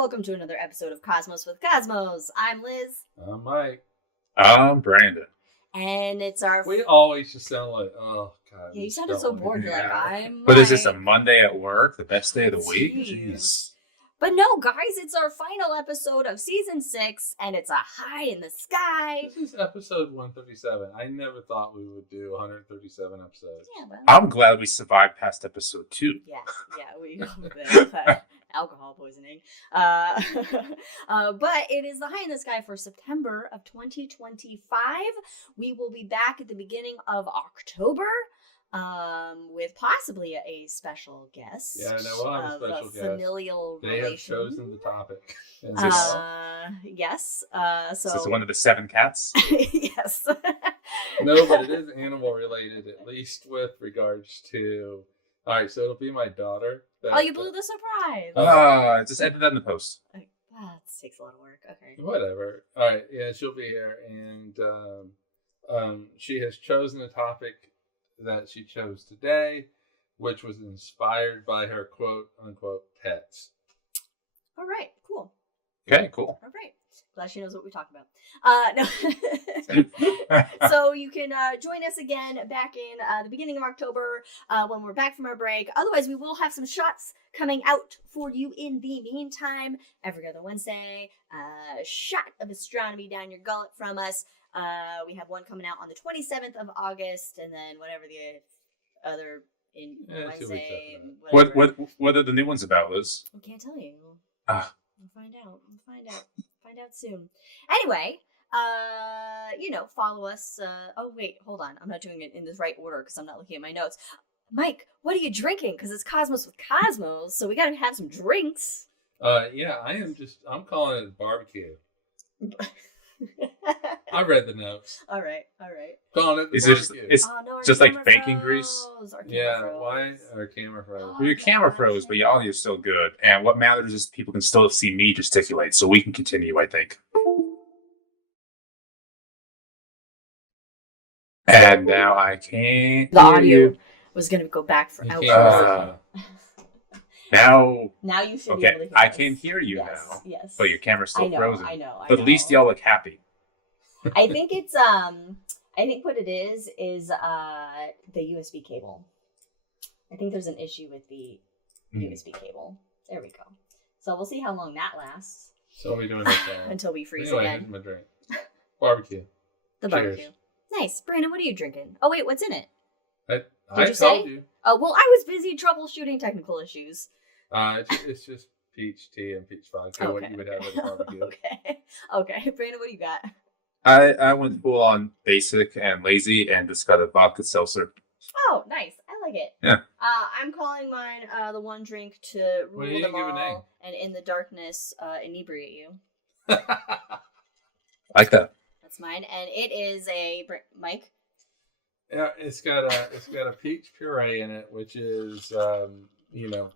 welcome to another episode of Cosmos with Cosmos. I'm Liz. I'm Mike. I'm Brandon. And it's our... We always just sound like, oh, God. Yeah, you sounded so bored. You're like, I'm Mike. But is this a Monday at work? The best day of the week? Jeez. But no, guys, it's our final episode of Season 6, and it's a high in the sky. This is episode 137. I never thought we would do 137 episodes. Yeah, well, I'm glad we survived past episode 2. Yeah, we had alcohol poisoning. But it is the high in the sky for September of 2025. We will be back at the beginning of October. With possibly a special guest. Yeah, no, we'll have a special guest. Familial they relation. have chosen the topic. Yes. So Is this one of the 7 cats? Yes. No, but it is animal related, at least with regards to. All right, so it'll be my daughter. You blew the surprise. Just edit that in the post. That takes a lot of work. Okay. Whatever. All right, yeah, she'll be here, and she has chosen a topic that she chose today, which was inspired by her quote unquote pets. All right, cool. Okay, cool. All right. Glad she knows what we talk about. No. So you can join us again back in the beginning of October when we're back from our break. Otherwise, we will have some shots coming out for you in the meantime. Every other Wednesday, a shot of astronomy down your gullet from us. We have one coming out on the 27th of August, and then whatever the other in Wednesday. What are the new ones about, Liz? I can't tell you. We'll find out. Find out soon. Anyway, follow us. Oh wait, hold on. I'm not doing it in the right order because I'm not looking at my notes. Mike, what are you drinking? Because it's Cosmos with Cosmos, so we gotta have some drinks. Yeah, I'm calling it barbecue. I read the notes. All right. Calling it the Is barbecue. It's no, just like bacon grease? Yeah, why our camera froze? Well, your camera froze, but your audio is still good. And what matters is people can still see me gesticulate, so we can continue, I think. And now I can't. The audio was going to go back for hours. Now you should okay, be able to hear I us. can hear you now. Yes. But your camera's still frozen. I know. But at least y'all look happy. I think it's I think what it is the USB cable. I think there's an issue with the USB cable. There we go. So we'll see how long that lasts. So we're doing this until we freeze anyway, again. Here's my drink. Barbecue. The Cheers. barbecue. Nice. Brandon, what are you drinking? Oh wait, what's in it? I told you. Oh well, I was busy troubleshooting technical issues. It's just peach tea and peach vodka. What you would have at a barbecue. Okay. Brandon, what do you got? I went full on basic and lazy and just got a vodka seltzer. Oh, nice. I like it. Yeah. I'm calling mine the one drink to rule them all and in the darkness inebriate you. Like that. That's mine, and it is a Mike. Yeah, it's got a peach puree in it, which is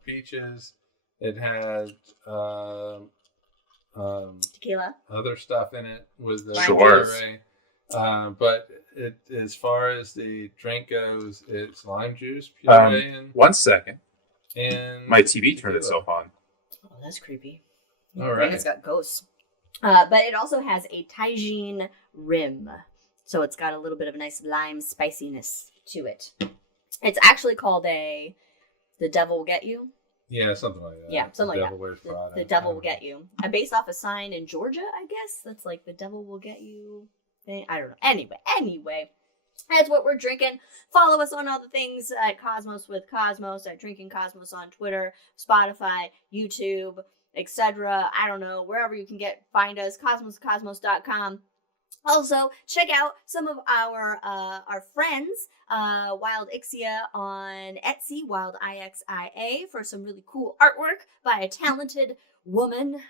peaches. It had tequila, other stuff in it with the Sure. puree. But it, as far as the drink goes, it's lime juice puree and 1 second. And my TV turned itself on. Oh, that's creepy. All right. It's got ghosts. But it also has a tagine rim. So it's got a little bit of a nice lime spiciness to it. It's actually called The Devil Will Get You. Yeah, something like that. Yeah, something like that. The Devil Will Get You. Based off a sign in Georgia, I guess. That's like the Devil Will Get You thing. I don't know. Anyway. That's what we're drinking. Follow us on all the things at Cosmos with Cosmos, at Drinking Cosmos on Twitter, Spotify, YouTube, etc. I don't know, wherever you can find us, cosmos.com. Also, check out some of our friends, Wildixia on Etsy, Wildixia, for some really cool artwork by a talented woman.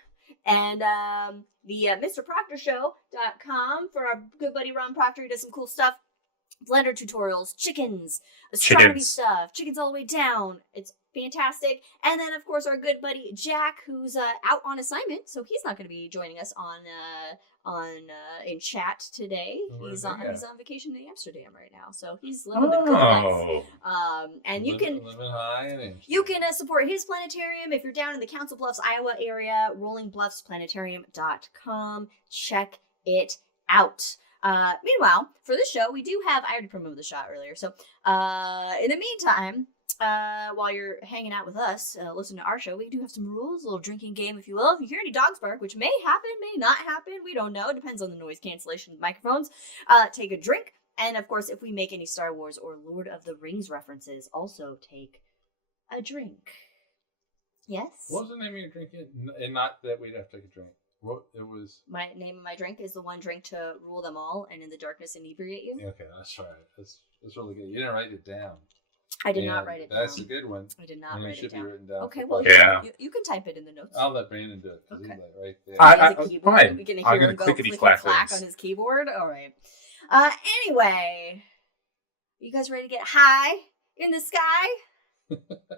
And the MrProctorShow.com for our good buddy Ron Proctor, who does some cool stuff. Blender tutorials, chickens, astronomy stuff, chickens all the way down. It's Fantastic. And then, of course, our good buddy Jack, who's out on assignment, so he's not going to be joining us in chat today. He's on vacation in Amsterdam right now, so he's living the good life. And you can living high and you can support his planetarium if you're down in the Council Bluffs, Iowa area. rollingbluffsplanetarium.com. Check it out. Meanwhile, for this show, we do have, I already promoted the shot earlier, so in the meantime, while you're hanging out with us, listening to our show, we do have some rules, a little drinking game, if you will. If you hear any dogs bark, which may happen, may not happen, we don't know. It depends on the noise cancellation of the microphones. Take a drink. And, of course, if we make any Star Wars or Lord of the Rings references, also take a drink. Yes? What was the name of your drink? And not that we'd have to take a drink. What it was? My name of my drink is the one drink to rule them all and in the darkness inebriate you. Okay, that's right. That's really good. You didn't write it down. I did not write it down. That's a good one. I did not write it down. Be written down. Okay, well, you can type it in the notes. I'll let Brandon do it. Okay. He's right there. Fine. We can hear I'm him gonna go clickety click clack on his keyboard. All right. Anyway, you guys ready to get high in the sky?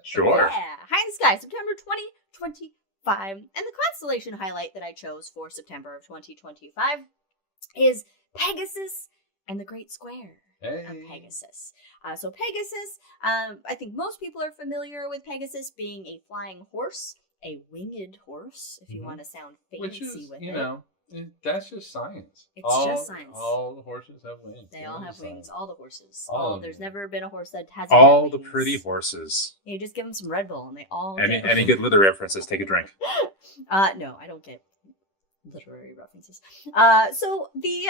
Sure. Yeah, high in the sky, September 2025. And the constellation highlight that I chose for September of 2025 is Pegasus and the Great Square. Of Pegasus. So Pegasus, I think most people are familiar with Pegasus being a flying horse, a winged horse, if you want to sound fancy Which is, with you it. know, that's just science. It's just science. All the horses have wings. They all have wings. All the horses. There's them. never been a horse that hasn't All had the wings. pretty horses. You just give them some Red Bull and they all Any good leather references? Take a drink. No, I don't get literary references. So the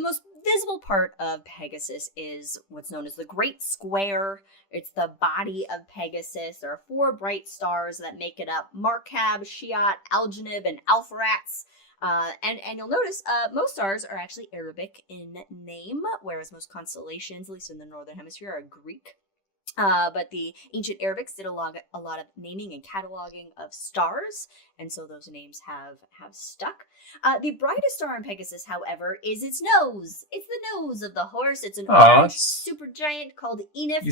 most visible part of Pegasus is what's known as the Great Square. It's the body of Pegasus. There are 4 bright stars that make it up: Markab, Shiat, Algenib, and Alpheratz. And you'll notice most stars are actually Arabic in name, whereas most constellations, at least in the Northern Hemisphere, are Greek. But the ancient Arabics did a lot of naming and cataloging of stars, and so those names have stuck. The brightest star in Pegasus, however, is its nose. It's the nose of the horse. It's an orange supergiant called Enif.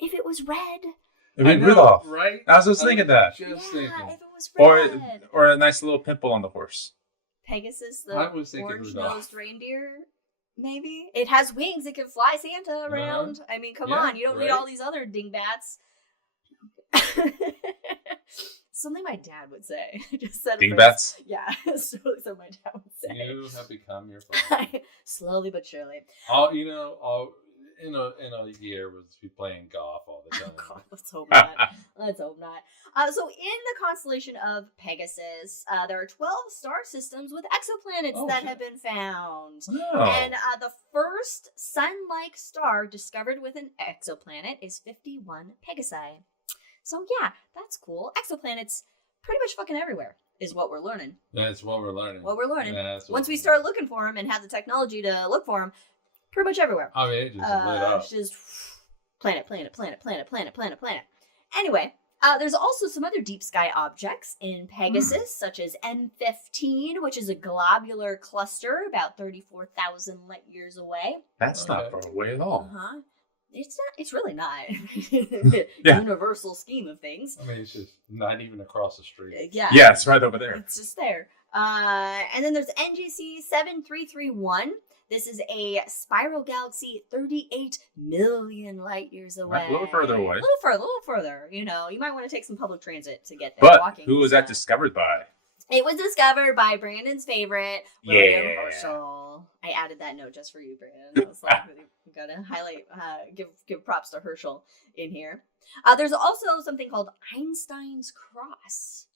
If it was red, Rudolph, right? I was just thinking that. If it was red. Or a nice little pimple on the horse. Pegasus, the orange-nosed Rudolph. reindeer. Maybe it has wings. It can fly Santa around. I mean, come on, you don't need all these other dingbats. Something my dad would say. Just said Dingbats? Yeah, something my dad would say. You have become your father. Slowly but surely. All in a year we'll be playing golf all the time. Oh God, let's hope not. Let's hope not. So in the constellation of Pegasus, there are 12 star systems with exoplanets that have been found. Oh. And the first sun-like star discovered with an exoplanet is 51 Pegasi. So yeah, that's cool. Exoplanets pretty much fucking everywhere is what we're learning. That's what we're learning. Once we start looking for them and have the technology to look for them, pretty much everywhere. I mean, it just lit up. Just planet. Anyway, there's also some other deep sky objects in Pegasus, such as M15, which is a globular cluster about 34,000 light years away. That's not far away at all. Uh-huh. It's not. It's really not. Yeah. Universal scheme of things. I mean, it's just not even across the street. Yeah. Yeah, it's right over there. It's just there. And then there's NGC 7331. This is a spiral galaxy 38 million light years away. Right, a little further away. A little further. You know, you might want to take some public transit to get there. But who was that discovered by? It was discovered by Brandon's favorite, William Herschel. I added that note just for you, Brandon. I was like, we gotta highlight, give props to Herschel in here. There's also something called Einstein's Cross.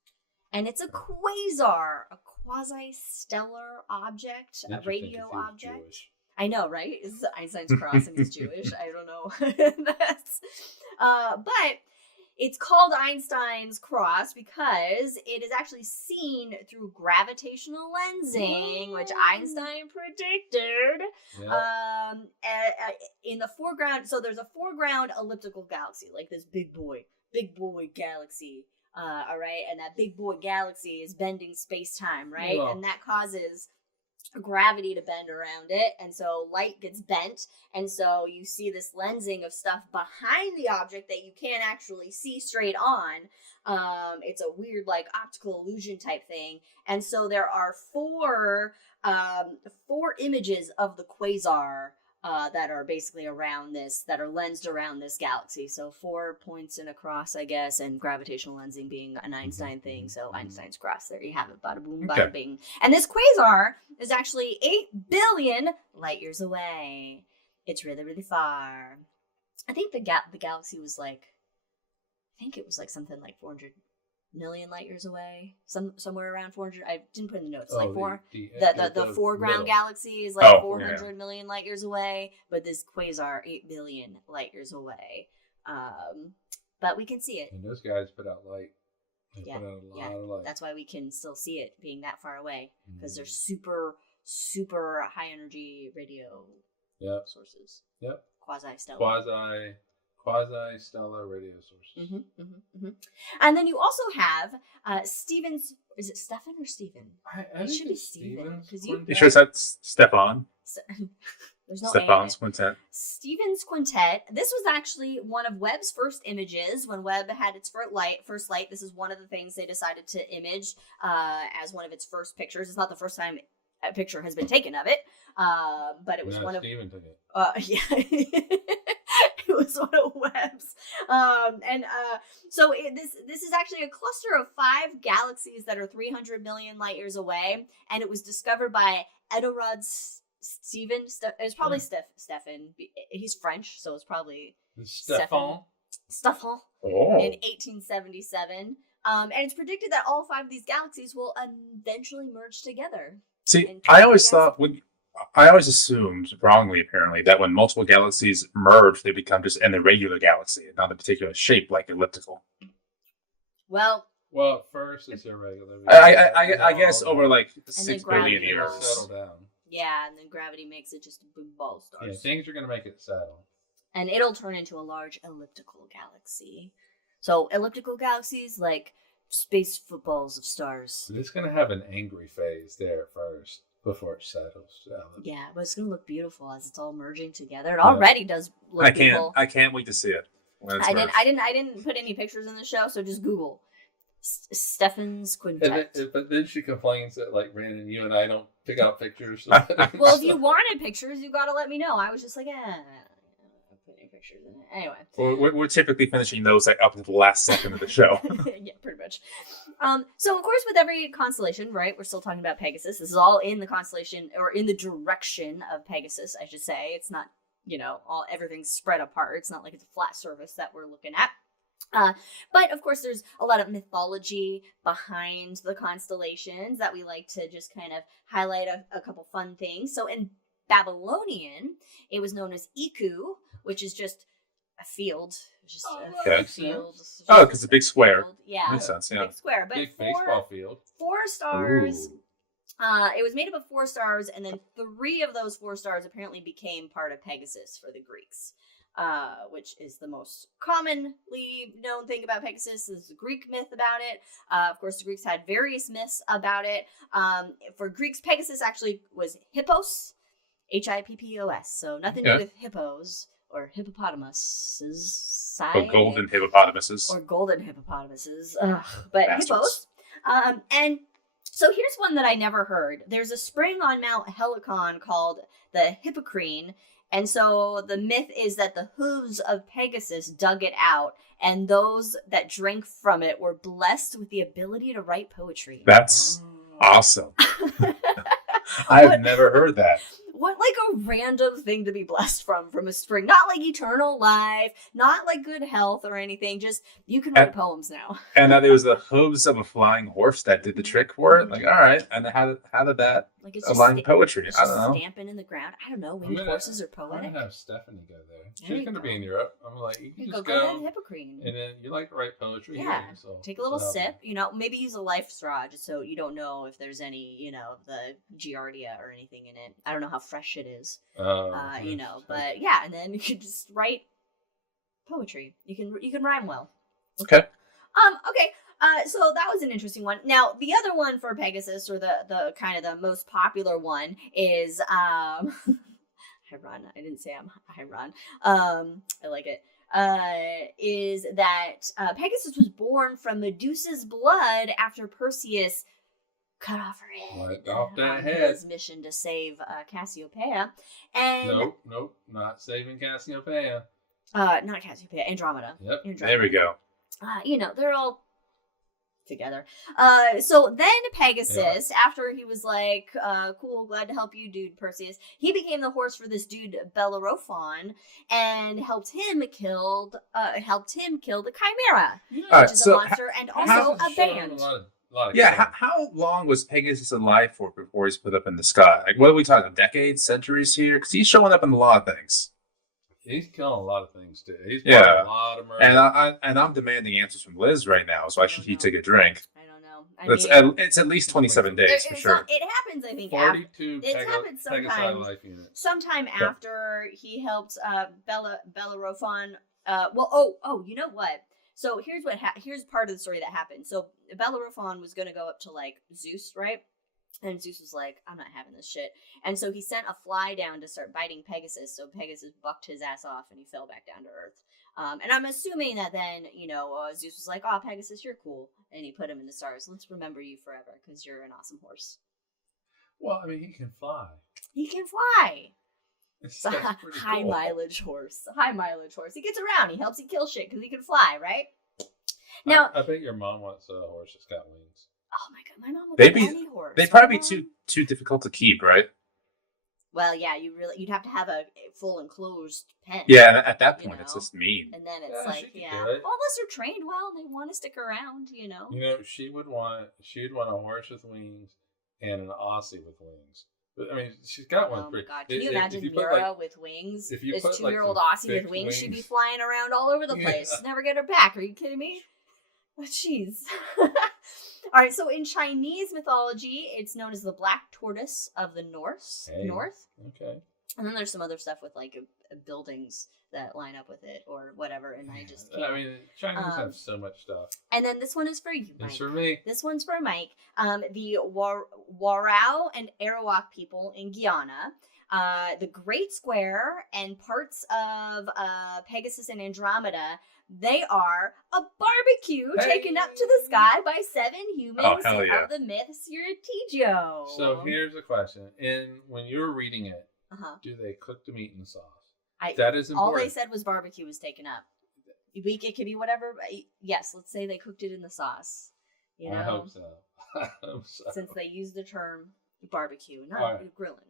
And it's a quasar, a quasi-stellar object, a radio object. Jewish. I know, right? It's Einstein's Cross and he's Jewish. I don't know. But it's called Einstein's Cross because it is actually seen through gravitational lensing, which Einstein predicted. Yeah. In the foreground, so there's a foreground elliptical galaxy, like this big boy galaxy. All right, and that big boy galaxy is bending space-time, right? Yeah. And that causes gravity to bend around it, and so light gets bent, and so you see this lensing of stuff behind the object that you can't actually see straight on. It's a weird like optical illusion type thing, and so there are four images of the quasar that are basically around this, that are lensed around this galaxy. So 4 points and a cross, I guess, and gravitational lensing being an Einstein thing. So Einstein's cross, there you have it. Bada boom, bada bing. And this quasar is actually 8 billion light years away. It's really, really far. I think the galaxy was like, I think it was like something like 400 million light years away, somewhere around 400. I didn't put in the notes. The foreground galaxy is like 400 million light years away, but this quasar 8 billion light years away. But we can see it. And those guys put out light. They put out a lot of light. That's why we can still see it being that far away, because they're super, super high energy radio sources. Yep. Quasi-stellar. Quasi-stellar radio sources. And then you also have Stephen's. Is it Stefan or Stephen? It should be Stephen. You sure that's Stefan? There's no Stefan's Quintet. Stephen's Quintet. This was actually one of Webb's first images when Webb had its first light. This is one of the things they decided to image as one of its first pictures. It's not the first time a picture has been taken of it, but it was one of. Stephen took it. It was one of Webb's. So this is actually a cluster of 5 galaxies that are 300 million light years away, and it was discovered by Edorod Stephen. It's probably Stefan. He's French, so it's probably Stefan. In 1877. And it's predicted that all 5 of these galaxies will eventually merge together. See, I always assumed, wrongly apparently, that when multiple galaxies merge, they become just an irregular galaxy, not a particular shape like elliptical. Well, at first it's irregular. I guess over like 6 billion years. Settle down. Yeah, and then gravity makes it just a big ball of stars. Yeah, things are going to make it settle. And it'll turn into a large elliptical galaxy. So elliptical galaxies, like space footballs of stars. It's going to have an angry phase there first before it settles down. Yeah, but it's going to look beautiful as it's all merging together. It already does look beautiful. I can't wait to see it. I didn't put any pictures in the show, so just Google Stefan's Quintet. But then she complains that like Brandon, you and I don't pick out pictures. Well, if you wanted pictures, you got to let me know. I was just like, put any pictures in it. Anyway. Well, we're typically finishing those like up to the last second of the show. Yeah, pretty much. So of course, with every constellation, right? We're still talking about Pegasus. This is all in the constellation, or in the direction of Pegasus, I should say. It's not, everything's spread apart. It's not like it's a flat surface that we're looking at. But of course, there's a lot of mythology behind the constellations that we like to just kind of highlight a couple fun things. So in Babylonian, it was known as Iku, which is just a field. Just a field. Oh, because it's a big square. Yeah. Makes sense, yeah. Big square. But big baseball field. 4 stars. Ooh. It was made up of 4 stars, and then 3 of those 4 stars apparently became part of Pegasus for the Greeks. Which is the most commonly known thing about Pegasus. There's a Greek myth about it. Of course, the Greeks had various myths about it. For Greeks, Pegasus actually was Hippos, Hippos. So nothing to do with hippos or hippopotamuses. Or golden hippopotamuses. But Bastards. hippos. And so here's one that I never heard. There's a spring on Mount Helicon called the Hippocrene. And so the myth is that the hooves of Pegasus dug it out, and those that drank from it were blessed with the ability to write poetry. That's awesome. I've never heard that. What like a random thing to be blessed from a spring. Not like eternal life, not like good health or anything. Just you can write poems now. And that it was the hooves of a flying horse that did the trick for it. Like, all right. And how did that like it's align with poetry? It's I don't know. Stamping in the ground. I don't know. Maybe horses are poetic. I'm gonna have Stephanie go there. She's gonna be in Europe. I'm like, you can just go to the Hippocrene. And then you like to write poetry. Yeah. Here, so take a little sip. Maybe use a life straw just so you don't know if there's any, the giardia or anything in it. I don't know how fresh it is. But yeah, and then you can just write poetry. You can rhyme well. Okay. Okay. So that was an interesting one. Now, the other one for Pegasus, or the kind of the most popular one, is Chiron. I didn't say I'm Chiron. I like it. Is that Pegasus was born from Medusa's blood after Perseus cut off her head. Right off that on head. his mission to save Cassiopeia. And Nope, not saving Cassiopeia. not Cassiopeia, Andromeda. Yep. Andromeda. There we go. They're all together. So then Pegasus, after he was like, cool, glad to help you, dude, Perseus, he became the horse for this dude Bellerophon and helped him kill the Chimera, which is a monster and also a band. How long was Pegasus alive for before he's put up in the sky? Like, what are we talking, decades, centuries here? Because he's showing up in a lot of things. He's killing a lot of things too. He's playing a lot of murder. And I'm demanding answers from Liz right now, so I should take a drink. I don't know. It's at least 27 days for sure. It happens, I think. 42 it happens sometime after he helped Bellerophon. You know what? So here's part of the story that happened. So Bellerophon was going to go up to like Zeus, right? And Zeus was like, I'm not having this shit. And so he sent a fly down to start biting Pegasus. So Pegasus bucked his ass off and he fell back down to Earth. And I'm assuming that then, Zeus was like, oh, Pegasus, you're cool. And he put him in the stars. Let's remember you forever because you're an awesome horse. Well, I mean, he can fly. He can fly. It's a high mileage horse. He gets around. He helps you kill shit because he can fly, right? Now, I bet your mom wants a horse that's got wings. Oh my god, my mom would like any horse. They'd probably be too difficult to keep, right? Well, yeah, you'd have to have a full enclosed pen. Yeah, at that point, it's just mean. And then it's well, unless they're trained well and they want to stick around, she would want a horse with wings and an Aussie with wings. But, I mean, she's got one. Oh my god, can you imagine Mira with wings? This 2-year-old Aussie with wings, she'd be flying around all over the place. Never get her back. Are you kidding me? Oh, jeez. All right, so in Chinese mythology, it's known as the black tortoise of the North. Okay. And then there's some other stuff with like buildings that line up with it or whatever, and I just can't. I mean, Chinese have so much stuff. And then this one is for you, Mike. It's for me. This one's for Mike. The Warao and Arawak people in Guyana. The Great Square and parts of Pegasus and Andromeda, they are a barbecue taken up to the sky by 7 humans of the myth Siratigio. So here's a question. When you were reading it, do they cook the meat in the sauce? That is important. All they said was barbecue was taken up. It could be whatever. Yes, let's say they cooked it in the sauce. I hope so. Since they used the term barbecue, not grilling.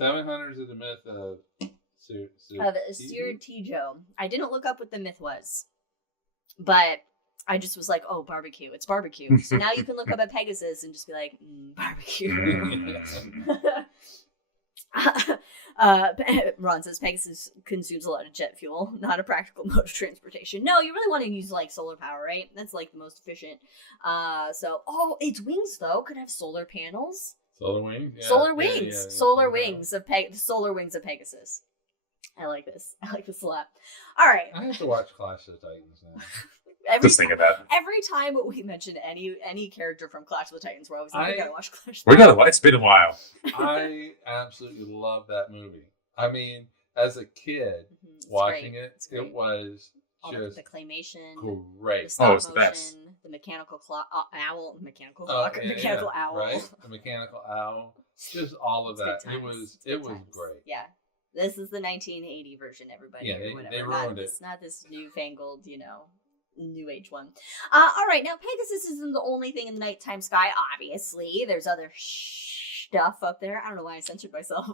700s of the myth of Siratigio. I didn't look up what the myth was, but I just was like, oh, barbecue. It's barbecue. So now you can look up at Pegasus and just be like, barbecue. Ron says Pegasus consumes a lot of jet fuel, not a practical mode of transportation. No, you really want to use like solar power, right? That's like the most efficient. Its wings though could have solar panels. Solar wings? Yeah. Solar wings. Solar wings of Pegasus. I like this. I like this a lot. All right. I have to watch Clash of the Titans now. Just think about it. Every time we mention any character from Clash of the Titans, we're always like, we gotta watch Clash. It's been a while. I absolutely love that movie. I mean, as a kid watching it was just the claymation, great. The it's the best. The mechanical owl, right? The mechanical owl, just all of that. It was great. Yeah. This is the 1980 version, everybody. Yeah, they ruined it. Not this newfangled, new age one. All right, now Pegasus isn't the only thing in the nighttime sky, obviously. There's other stuff up there. I don't know why I censored myself.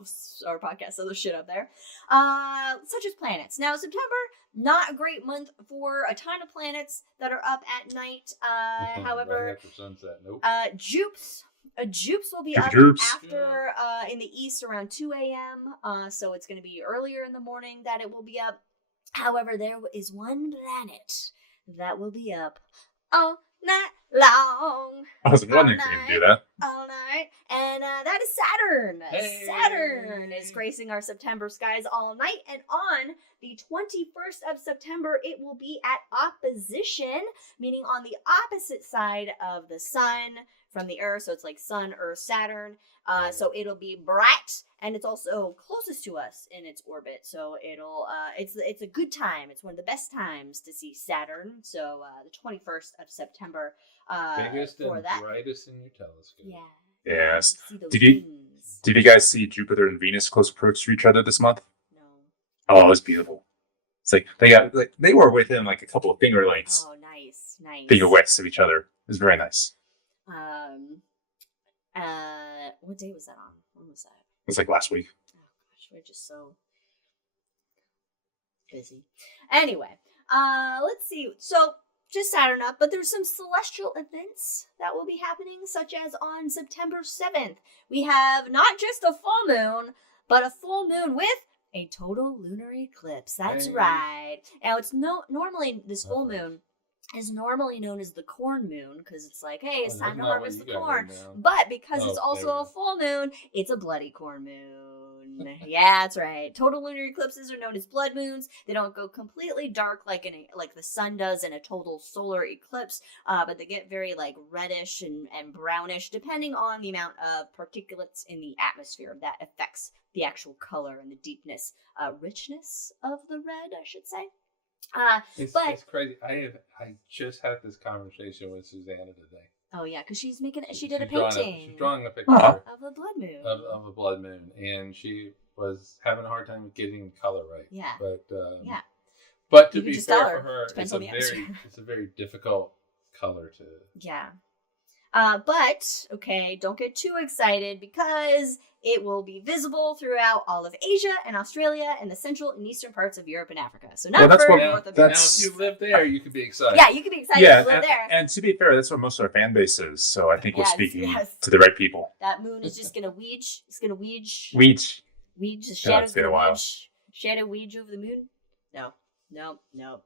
Our podcast, other shit up there. Such as planets. Now, September, not a great month for a ton of planets that are up at night. However, right after sunset. Nope. Jupes will be up after in the east around 2 a.m. So it's going to be earlier in the morning that it will be up. However, there is one planet that will be up a night long. I was wondering if you could do that. All night. And that is Saturn. Hey. Saturn is gracing our September skies all night. And on the 21st of September, it will be at opposition, meaning on the opposite side of the sun from the Earth. So it's like Sun, Earth, Saturn. So it'll be bright, and it's also closest to us in its orbit. So it'll it's a good time. It's one of the best times to see Saturn. So the 21st of September. Biggest for and that. brightest in your telescope. Yeah. Yes. See those Did you- rings. Did you guys see Jupiter and Venus close approach to each other this month? No. Oh, it was beautiful. It's like they were within like a couple of finger lengths, Oh, nice. finger widths of each other. It was very nice. What day was that on? When was that? It was like last week. Oh gosh, we're just so busy. Anyway, let's see. So just Saturn up, but there's some celestial events that will be happening, such as on September 7th. We have not just a full moon, but a full moon with a total lunar eclipse. That's Hey. right. Now it's normally this full moon is normally known as the corn moon, because it's like, hey, it's time to harvest the corn. But because it's also a full moon, it's a bloody corn moon. Yeah, that's right. Total lunar eclipses are known as blood moons. They don't go completely dark like the sun does in a total solar eclipse, but they get very like reddish and brownish depending on the amount of particulates in the atmosphere that affects the actual color and the deepness, richness of the red, I should say. It's crazy. I just had this conversation with Susanna today. Oh yeah, because she did a She's drawing painting she's drawing a picture Oh. of a blood moon. of a blood moon, and she was having a hard time with getting the color right. Yeah. But Yeah. But to You can be just tell fair her. for her, Depends it's on the atmosphere. it's a very difficult color to. Yeah. But, okay, don't get too excited because it will be visible throughout all of Asia and Australia and the central and eastern parts of Europe and Africa. So not Well, that's for what- North Now, America. that's- if you live there, you can be excited. Yeah, you can be excited Yeah, to live there. and to be fair, that's where most of our fan base is. So I think we're Yes, speaking yes. to the right people. That moon is just gonna weege. It's gonna weege. Weeds. Weege. The Yeah, shadow's it's been a gonna while. weege. Shadow weege over the moon. No.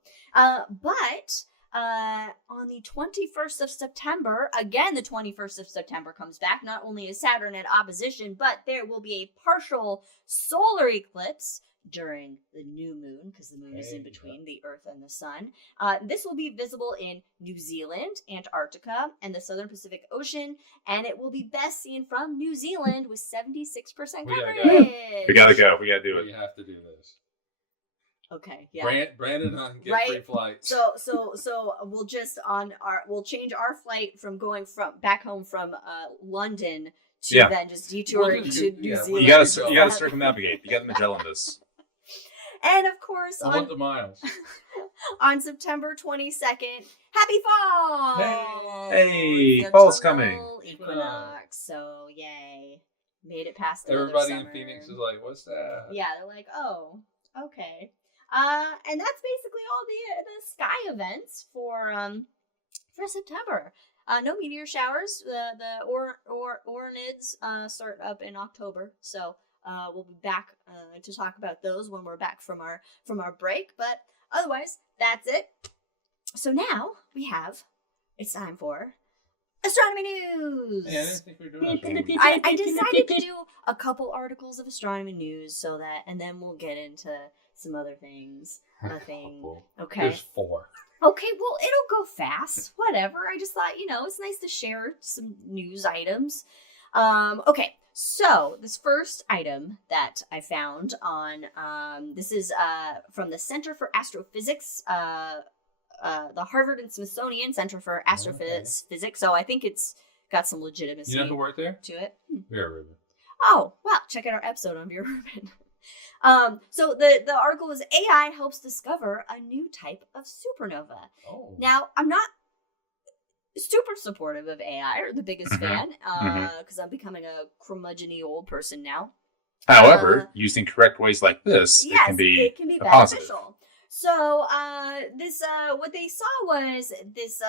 But on the 21st of September, again, the 21st of September comes back. Not only is Saturn at opposition, but there will be a partial solar eclipse during the new moon, because the moon is in between the Earth and the Sun. This will be visible in New Zealand, Antarctica, and the Southern Pacific Ocean, and it will be best seen from New Zealand with 76% We gotta coverage. go. We gotta go. We gotta do it. We have to do this. Okay, yeah. Brandon and I get Right. free flights. So we'll change our flight from going from back home from London to Yeah. then just detouring We'll to just- New yeah, Zealand. You gotta circumnavigate. You gotta Magellan this. And of course I want the miles. on September 22nd, happy fall! Hey, The fall's total coming. Equinox. So yay, made it past another Everybody in summer. Phoenix is like, "What's that?" Yeah, they're like, oh, okay. And that's basically all the sky events for September. No meteor showers. The Oranids start up in October, so we'll be back to talk about those when we're back from our break. But otherwise, that's it. So now it's time for astronomy news. Yeah, I didn't think we were doing astronomy. I decided to do a couple articles of astronomy news and then we'll get into some other things. Couple. Okay. There's 4. Okay, well, it'll go fast. Whatever. I just thought, it's nice to share some news items. Okay, so this first item that I found on, this is from the Center for Astrophysics, the Harvard and Smithsonian Center for Astrophysics. So I think it's got some legitimacy You know who worked there? to it. Vera Rubin. Oh, wow. Check out our episode on Vera Rubin. So the article was AI helps discover a new type of supernova. Oh. Now, I'm not super supportive of AI or the biggest fan, because I'm becoming a curmudgeon-y old person now. However, used in correct ways like this, Yes, it can be a positive. beneficial. So this what they saw was this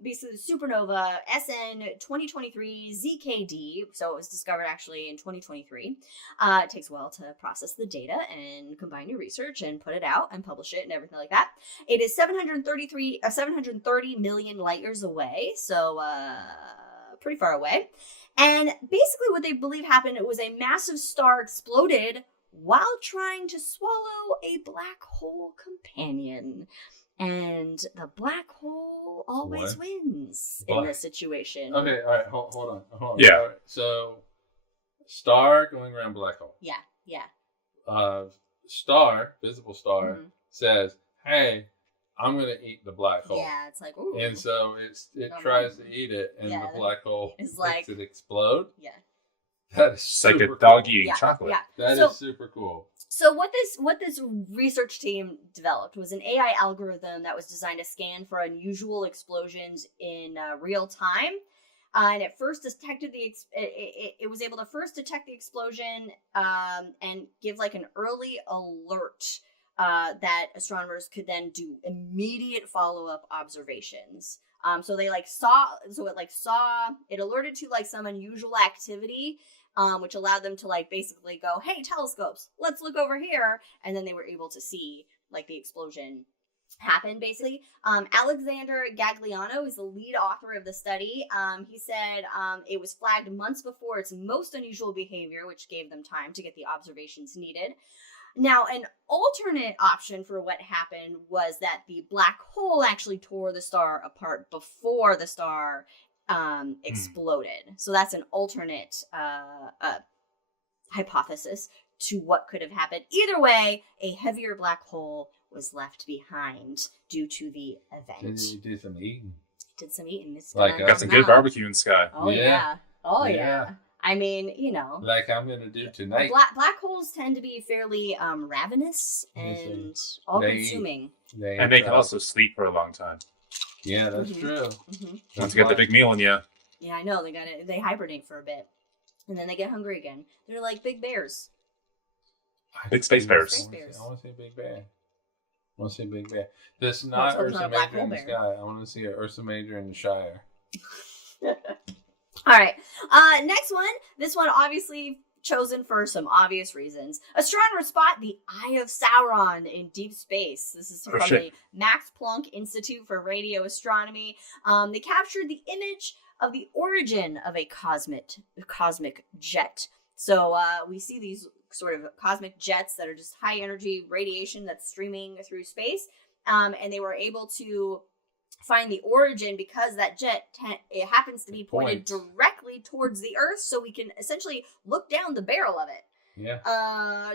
basically supernova SN 2023 ZKD. So it was discovered actually in 2023. It takes a while to process the data and combine your research and put it out and publish it and everything like that. It is 730 million light years away. So pretty far away. And basically what they believe happened, it was a massive star exploded while trying to swallow a black hole companion. And the black hole always wins in this situation. Okay, all right, hold on. Yeah. All right, so, star going around black hole. Yeah. Star, visible star, says, hey, I'm going to eat the black hole. Yeah, it's like, ooh. And so it tries to eat it, and the black hole makes it explode. Yeah. That is It's like super a dog cool. eating chocolate. Yeah. That is super cool. So what this research team developed was an AI algorithm that was designed to scan for unusual explosions in real time. And it first detected it was able to first detect the explosion and give like an early alert that astronomers could then do immediate follow-up observations. So they it alerted to like some unusual activity, which allowed them to like basically go, hey, telescopes, let's look over here. And then they were able to see like the explosion happen basically. Alexander Gagliano is the lead author of the study. He said it was flagged months before its most unusual behavior, which gave them time to get the observations needed. Now, an alternate option for what happened was that the black hole actually tore the star apart before the star exploded. So that's an alternate hypothesis to what could have happened. Either way, a heavier black hole was left behind due to the event. Did you do some eating? Did some eating. Got some good barbecue in the sky. Oh, yeah. Oh, Yeah. yeah. I mean, you know. Like I'm going to do tonight. Black holes tend to be fairly ravenous and all-consuming. And they can also sleep for a long time. Yeah, that's true. Once you get the big meal in you. Yeah, I know. They hibernate for a bit. And then they get hungry again. They're like big bears. Big space bears. Space bears. I want to see Big Bear. I want to see Big Bear. This is not it's not Ursa a black Major in the hole sky. I want to see an Ursa Major in the Shire. All right. Next one. This one obviously chosen for some obvious reasons. Astronomers spot the Eye of Sauron in deep space. This is from the Max Planck Institute for Radio Astronomy. They captured the image of the origin of a cosmic jet. So we see these sort of cosmic jets that are just high energy radiation that's streaming through space. And they were able to find the origin because that jet it happens to be pointed directly towards the Earth, so we can essentially look down the barrel of it. Yeah.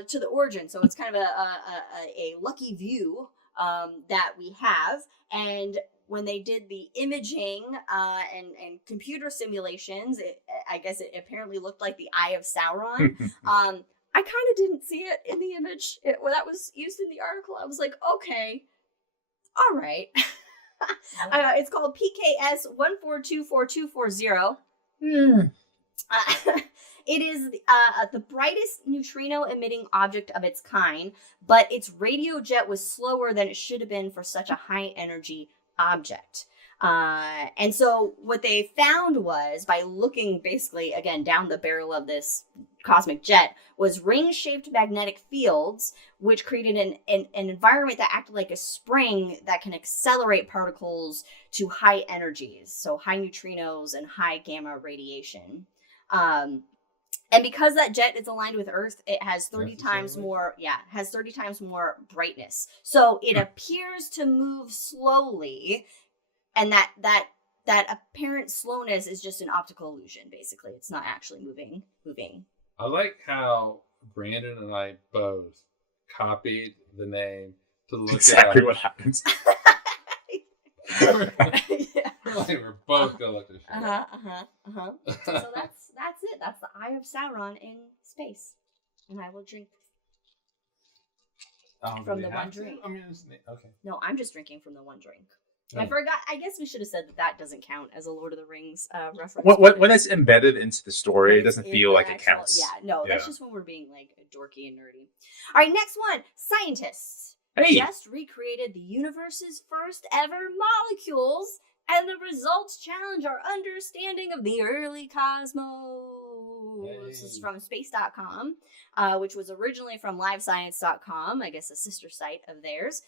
To the origin. So it's kind of a lucky view that we have. And when they did the imaging and computer simulations, I guess it apparently looked like the Eye of Sauron. I kind of didn't see it in the image when that was used in the article. I was like, okay, all right. It's called PKS 1424240. It is the brightest neutrino-emitting object of its kind, but its radio jet was slower than it should have been for such a high-energy object. And so what they found was, by looking basically, again, down the barrel of this cosmic jet, was ring-shaped magnetic fields, which created an environment that acted like a spring that can accelerate particles to high energies, so high neutrinos and high gamma radiation. And because that jet is aligned with Earth, it has 30 times more, has 30 times more brightness. So it appears to move slowly, and that apparent slowness is just an optical illusion, basically. It's not actually moving. I like how Brandon and I both copied the name to look exactly at what happens. We're both gonna look at this. So that's it. That's the Eye of Sauron in space, and I will drink from the one drink. I mean, okay. No, I'm just drinking from the one drink. I forgot. I guess we should have said that doesn't count as a Lord of the Rings reference. When it's embedded into the story, it doesn't feel like it counts. That's just when we're being like dorky and nerdy. All right, next one. Scientists just recreated the universe's first ever molecules, and the results challenge our understanding of the early cosmos. Yay. This is from space.com, which was originally from livescience.com, I guess a sister site of theirs.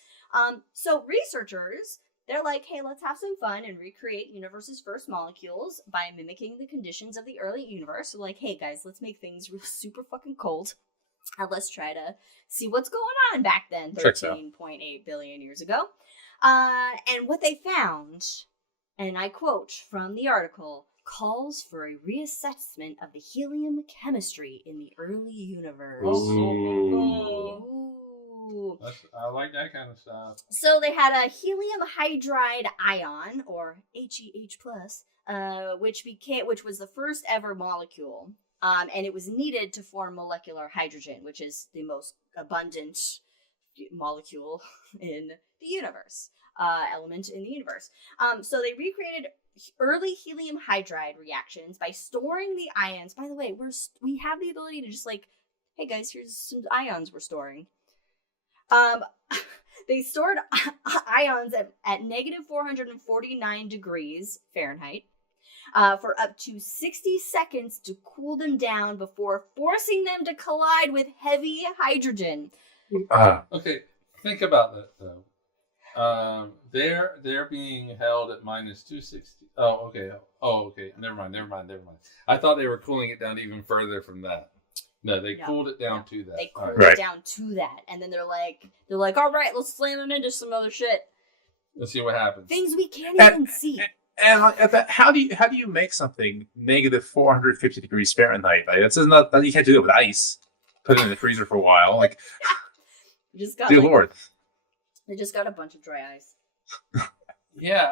So researchers, they're like, hey, let's have some fun and recreate universe's first molecules by mimicking the conditions of the early universe. So like, hey guys, let's make things real super fucking cold. And let's try to see what's going on back then, 13.8 billion years ago. And what they found, and I quote from the article, calls for a reassessment of the helium chemistry in the early universe. Ooh. I like that kind of stuff. So they had a helium hydride ion, or HEH+, which was the first ever molecule. And it was needed to form molecular hydrogen, which is the most abundant molecule in the universe, element in the universe. So they recreated early helium hydride reactions by storing the ions. By the way, we have the ability to just like, hey guys, here's some ions we're storing. They stored ions at negative 449 degrees Fahrenheit. For up to 60 seconds to cool them down before forcing them to collide with heavy hydrogen. Okay, think about that though. They're being held at minus 260. Oh, okay. Never mind. I thought they were cooling it down even further from that. No, they cooled it down to that. They cooled it down to that, and then they're like, all right, let's slam them into some other shit. Let's see what happens. Things we can't even see. And how do you make something negative 450 degrees Fahrenheit? Like, that's not you can't do it with ice. Put it in the freezer for a while. Like, dear Lord, they just got a bunch of dry ice. Yeah,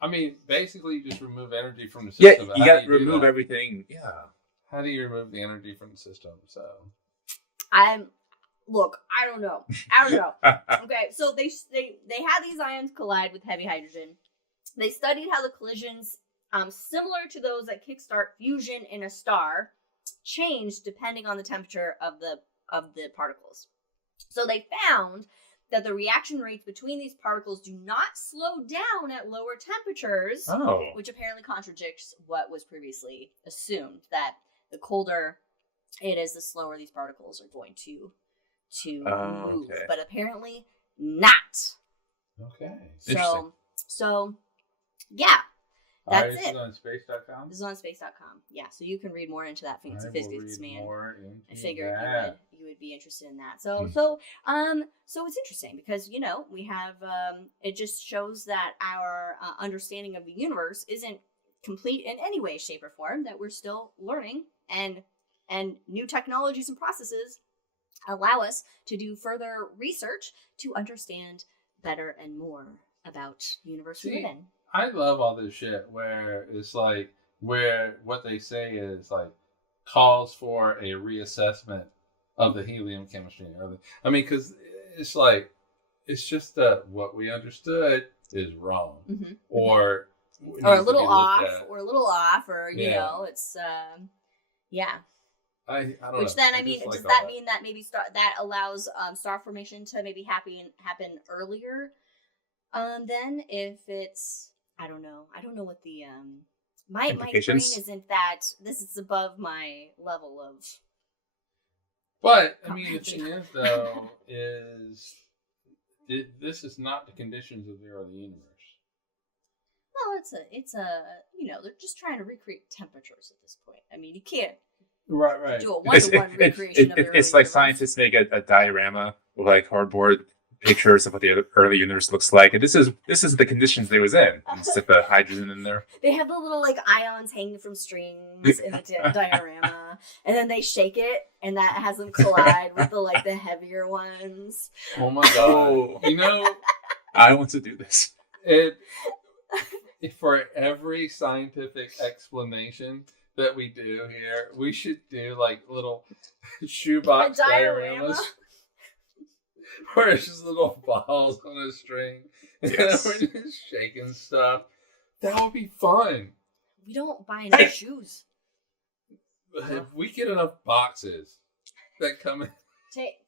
I mean, basically, you just remove energy from the system. Yeah, you got to remove everything. Yeah. How do you remove the energy from the system? So, look, I don't know. Okay, so they had these ions collide with heavy hydrogen. They studied how the collisions, similar to those that kickstart fusion in a star, changed depending on the temperature of the particles. So they found that the reaction rates between these particles do not slow down at lower temperatures, which apparently contradicts what was previously assumed, that the colder it is, the slower these particles are going to move. Okay. But apparently not. Okay. So yeah, that's it. This is on space.com? This is on space.com. Yeah, so you can read more into that fancy physics, man. I figured you would be interested in that. So it's interesting because, we have, it just shows that our understanding of the universe isn't complete in any way, shape, or form, that we're still learning, and new technologies and processes allow us to do further research to understand better and more about the universe we live in. I love all this shit where it's like, where what they say is like calls for a reassessment of the helium chemistry. I mean, because it's like, it's just that what we understood is wrong, or a little off, or you know, it's I don't know. Which then, does that mean that maybe that allows star formation to maybe happen earlier? Then, if it's, I don't know what the my brain isn't that. This is above my level of. But I mean, the thing is, though, this is not the conditions of the early universe. Well, it's a they're just trying to recreate temperatures at this point. I mean, you can't. Right. Do a one-to-one recreation of the early It's like universe. Scientists make a diorama with like cardboard pictures of what the early universe looks like, and this is the conditions they was in. And stick the hydrogen in there. They have the little ions hanging from strings in the diorama, and then they shake it, and that has them collide with the heavier ones. Oh my god! I want to do this. For every scientific explanation that we do here, we should do little shoebox dioramas where it's just little balls on a string and we're just shaking stuff. That would be fun. We don't buy enough shoes. If we get enough boxes that come in. Take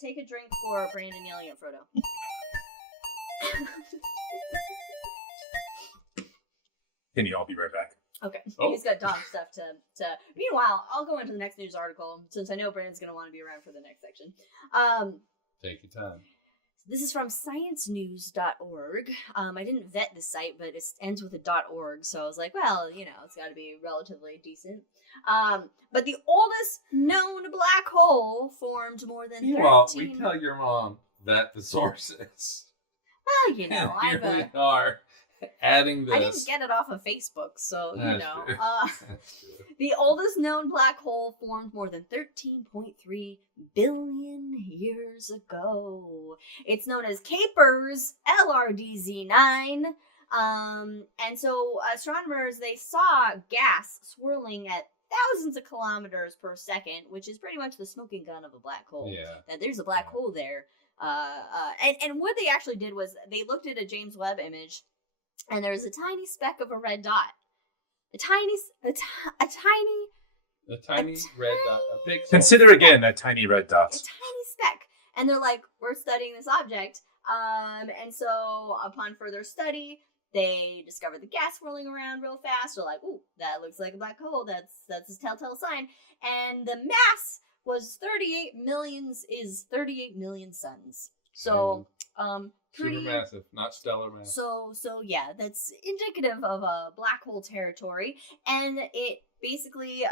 Take a drink for Brandon yelling at Frodo. I'll be right back. Okay. Oh. He's got dog stuff to. Meanwhile, I'll go into the next news article since I know Brandon's going to want to be around for the next section. Take your time. This is from sciencenews.org. I didn't vet the site, but it ends with a .org, so I was like, well, it's got to be relatively decent. But the oldest known black hole formed more than 13... Meanwhile, we tell your mom that the sources. Well, Here I've... we are adding this. I didn't get it off of Facebook, so, That's true. That's true. The oldest known black hole formed more than 13.3 billion years ago. It's known as Kuiper's LRDZ9. And so astronomers, they saw gas swirling at thousands of kilometers per second, which is pretty much the smoking gun of a black hole. Yeah. That there's a black hole there. And what they actually did was they looked at a James Webb image, and there's a tiny speck of a red dot. A tiny red dot, a pixel. Consider again that tiny red dot. A tiny speck. And they're like, we're studying this object. And so upon further study, they discovered the gas swirling around real fast. They're like, ooh, that looks like a black hole. That's a telltale sign. And the mass was 38 million suns. So, pretty Supermassive, not stellar mass. So yeah, that's indicative of a black hole territory, and it basically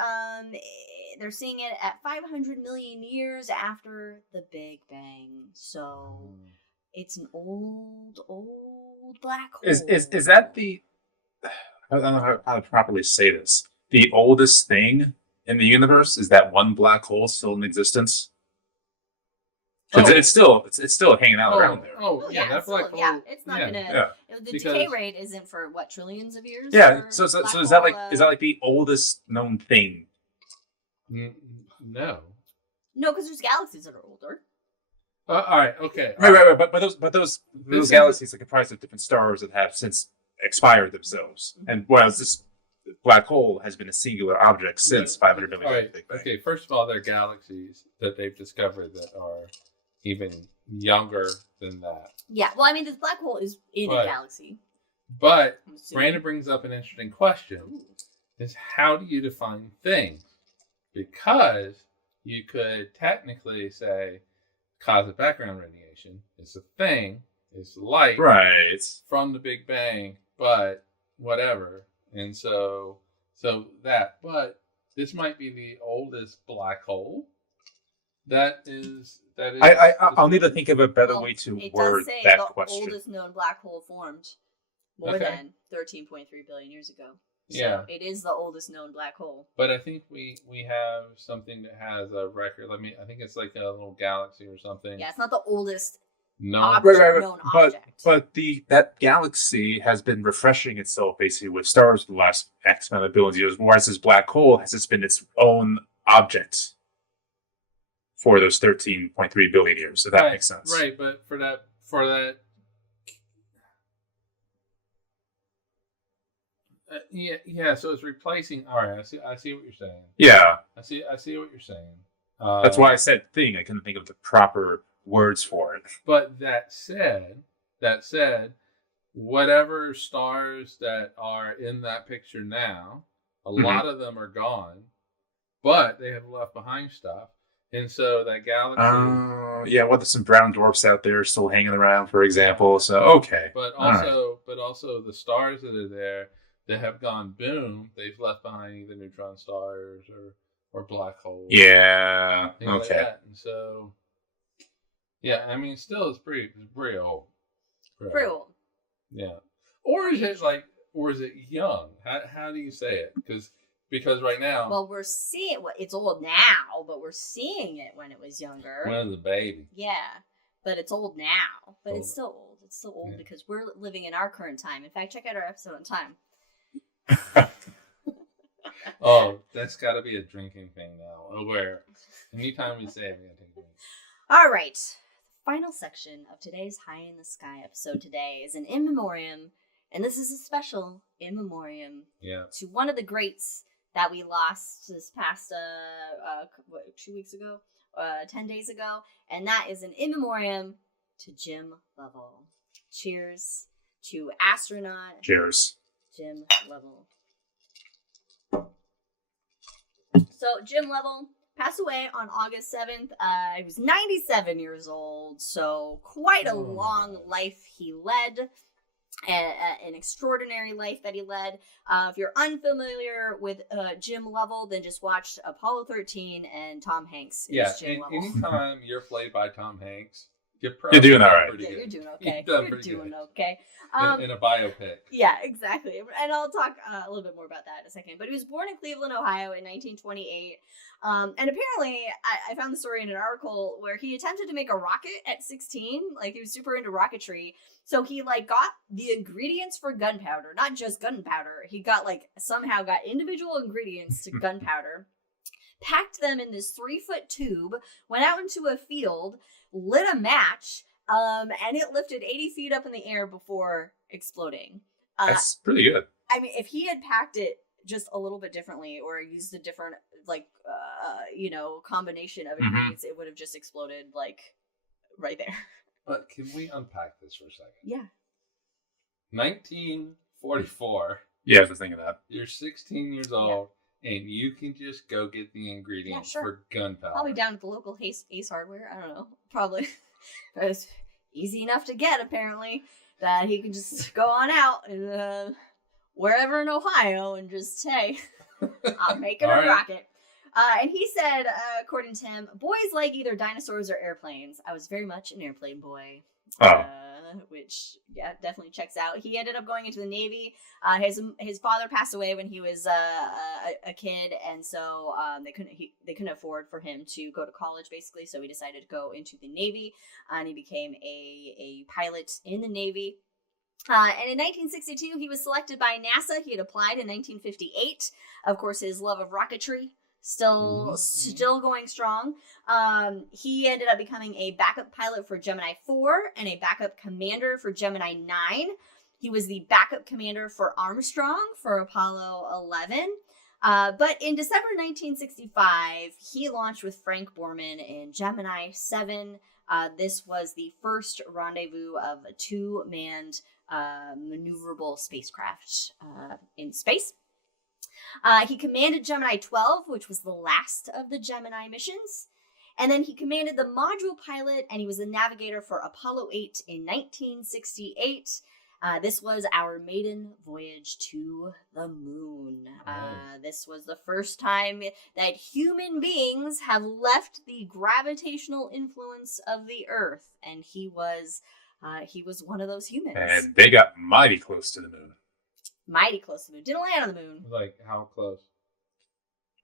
they're seeing it at 500 million years after the Big Bang. So it's an old black hole. Is that the? I don't know how to properly say this. The oldest thing in the universe is that one black hole still in existence. It's still hanging out around there. Oh, yeah, that black hole. Yeah, it's not gonna. Yeah. The decay rate isn't for what, trillions of years? Yeah. Or So is black that hole, like is that like the oldest known thing? No. No, because there's galaxies that are older. All right. Okay. Right. But those galaxies are comprised of different stars that have since expired themselves, and whereas this black hole has been a singular object since 500 million. All right. Okay. First of all, there are galaxies that they've discovered that are even younger than that. Yeah. Well, I mean, this black hole is in a galaxy. But Brandon brings up an interesting question: is how do you define things? Because you could technically say cosmic background radiation is a thing, it's light from the Big Bang, but whatever. And so that, but this might be the oldest black hole. That is. I'll need to think of a better way to word that question. The oldest known black hole formed more than 13.3 billion years ago. So yeah, it is the oldest known black hole. But I think we have something that has a record. I think it's like a little galaxy or something. Yeah, it's not the oldest known object. But that galaxy has been refreshing itself basically with stars for the last X amount of billions of years, whereas this black hole has just been its own object for those 13.3 billion years. So that makes sense. Right, but for that. Yeah. So it's replacing. All right, I see what you're saying. Yeah, I see what you're saying. That's why I said thing. I couldn't think of the proper words for it. But that said, whatever stars that are in that picture now, a lot of them are gone, but they have left behind stuff, and so that galaxy. Yeah, there's some brown dwarfs out there still hanging around, for example. So okay, but also the stars that are there. They have gone boom. They've left behind either neutron stars or black holes. Yeah. Okay. Like that. And so, yeah, I mean, still it's pretty old. Pretty old. Yeah. Or is it young? How do you say it? Because right now. Well, we're seeing it's old now, but we're seeing it when it was younger. When it was a baby. Yeah, but it's old now. But it's still old. It's still old because we're living in our current time. In fact, check out our episode on time. Oh, that's got to be a drinking thing now. Where anytime we say it, we got to take a drink. All right. The final section of today's High in the Sky episode today is an in memoriam, and this is a special in memoriam to one of the greats that we lost this past 2 weeks ago. 10 days ago, and that is an in memoriam to Jim Lovell. Cheers to astronaut Cheers. Jim Lovell. So Jim Lovell passed away on August 7th. He was 97 years old, so quite a long life he led. An extraordinary life that he led. If you're unfamiliar with Jim Lovell, then just watch Apollo 13 and Tom Hanks. Jim Lovell. Anytime you're played by Tom Hanks, you're doing all right. Yeah, you're doing okay. You're doing okay. In a biopic. Yeah, exactly. And I'll talk a little bit more about that in a second. But he was born in Cleveland, Ohio in 1928. And apparently, I found the story in an article where he attempted to make a rocket at 16. Like, he was super into rocketry. So he, like, got the ingredients for gunpowder. Not just gunpowder. He got, like, somehow got individual ingredients to gunpowder. Packed them in this 3-foot tube. Went out into a field. Lit a match. And it lifted 80 feet up in the air before exploding. That's pretty good. I mean, if he had packed it just a little bit differently or used a different, like, combination of ingredients, it would have just exploded, like, right there. But can we unpack this for a second? Yeah. 1944. Yeah, I was thinking that. You're 16 years old, and you can just go get the ingredients for gunpowder. Probably down at the local Ace Hardware. I don't know. Probably. It was easy enough to get, apparently, that he could just go on out and wherever in Ohio and just, hey, I'm making a rocket. And he said, according to him, boys like either dinosaurs or airplanes. I was very much an airplane boy. Which, yeah, definitely checks out. He ended up going into the Navy. His father passed away when he was a kid, and so they couldn't afford for him to go to college, basically. So he decided to go into the Navy, and he became a pilot in the Navy. And in 1962, he was selected by NASA. He had applied in 1958. Of course, his love of rocketry still going strong. He ended up becoming a backup pilot for Gemini 4 and a backup commander for Gemini 9. He was the backup commander for Armstrong for Apollo 11. But in December 1965, he launched with Frank Borman in Gemini 7. This was the first rendezvous of a two-manned maneuverable spacecraft in space. He commanded Gemini 12, which was the last of the Gemini missions. And then he commanded the module pilot, and he was the navigator for Apollo 8 in 1968. This was our maiden voyage to the moon. This was the first time that human beings have left the gravitational influence of the Earth, and he was one of those humans. And they got mighty close to the moon. Mighty close to the moon. Didn't land on the moon. Like, how close?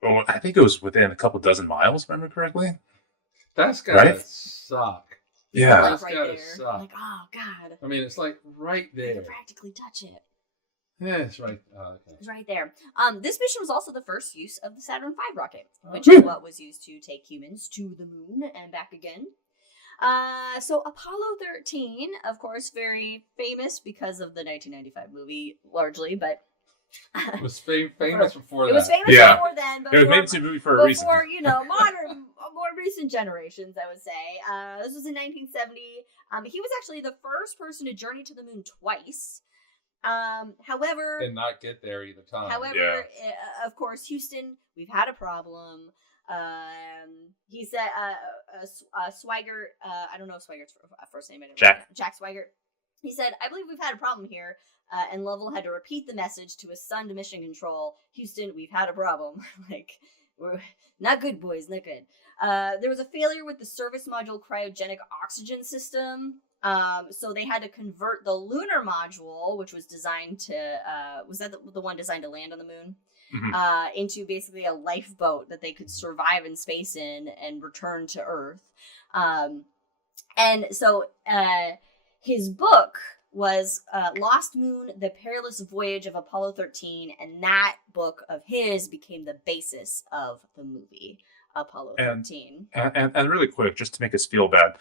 Well, I think it was within a couple dozen miles, if I remember correctly. That's gotta suck. Yeah. Like That's right gotta there. suck. Like, oh, God. I mean, it's like right You there. can practically touch it. Yeah, it's right. Okay. It's right there. This mission was also the first use of the Saturn V rocket, which is what was used to take humans to the moon and back again. So Apollo 13, of course, very famous because of the 1995 movie, largely, but It was famous before that. it was famous Yeah. before then. It was made into a movie for a reason. Before, more recent generations, I would say. This was in 1970. He was actually the first person to journey to the moon twice. However, And not get there either time. Of course, Houston, we've had a problem. He said, Swigert, I don't know Swigert's first name. Jack Swigert. He said, I believe we've had a problem here. And Lovell had to repeat the message to his son to mission control. Houston, we've had a problem. We're not good, boys, not good. There was a failure with the service module cryogenic oxygen system. So they had to convert the lunar module, which was designed to, was that the one designed to land on the moon? Mm-hmm. Into basically a lifeboat that they could survive in space in and return to Earth. And so his book was Lost Moon, The Perilous Voyage of Apollo 13, and that book of his became the basis of the movie Apollo 13. And really quick, just to make us feel bad,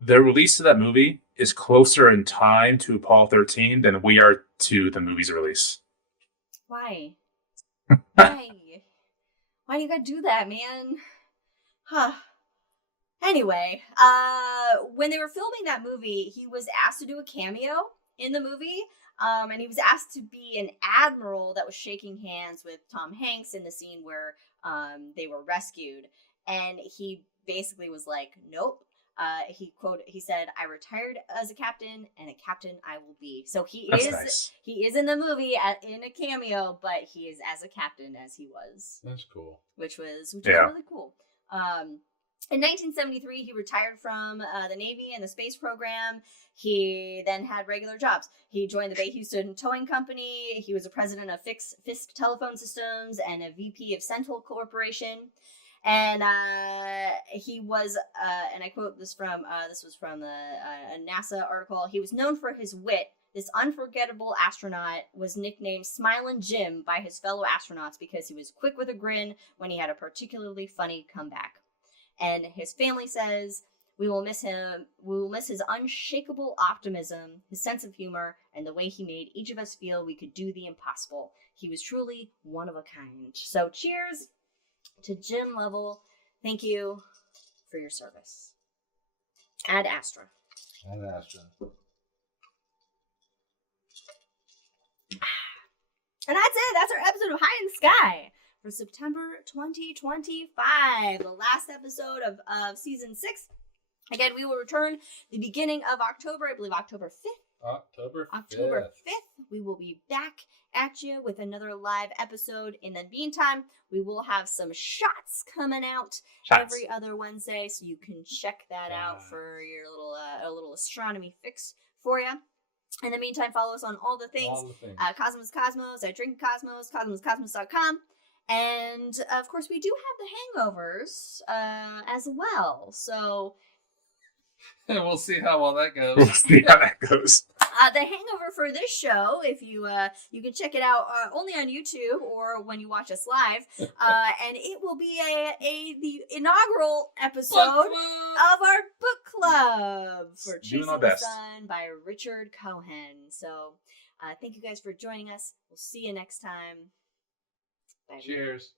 the release of that movie is closer in time to Apollo 13 than we are to the movie's release. Why? Why? Why do you gotta do that, man? Huh. Anyway, when they were filming that movie, he was asked to do a cameo in the movie. And he was asked to be an admiral that was shaking hands with Tom Hanks in the scene where they were rescued. And he basically was like, nope. He said, I retired as a captain, and a captain I will be. So That's nice. he is in the movie in a cameo, but he is as a captain as he was. That's cool. Which was really cool. In 1973, he retired from the Navy and the space program. He then had regular jobs. He joined the Bay Houston Towing Company. He was a president of Fisk Telephone Systems and a VP of Central Corporation. And he was, and I quote this from, this was from a NASA article, he was known for his wit. This unforgettable astronaut was nicknamed Smilin' Jim by his fellow astronauts because he was quick with a grin when he had a particularly funny comeback. And his family says, we will miss him. We will miss his unshakable optimism, his sense of humor, and the way he made each of us feel we could do the impossible. He was truly one of a kind. So cheers to Jim Lovell. Thank you for your service. Ad Astra. Ad Astra. And that's it. That's our episode of High in the Sky for September 2025. The last episode of season 6. Again, we will return the beginning of October. I believe October 5th. October 5th. We will be back at you with another live episode. In the meantime, we will have some shots coming out every other Wednesday, so you can check that out for your little astronomy fix for you. In the meantime, follow us on all the things. Cosmos Cosmos, at Drink Cosmos, cosmoscosmos.com. And, of course, we do have the hangovers as well. So we'll see how well that goes. We'll see how that goes. The hangover for this show, if you can check it out only on YouTube or when you watch us live, and it will be the inaugural episode of our book club for Chasing the Sun by Richard Cohen. So thank you guys for joining us. We'll see you next time. Bye. Cheers.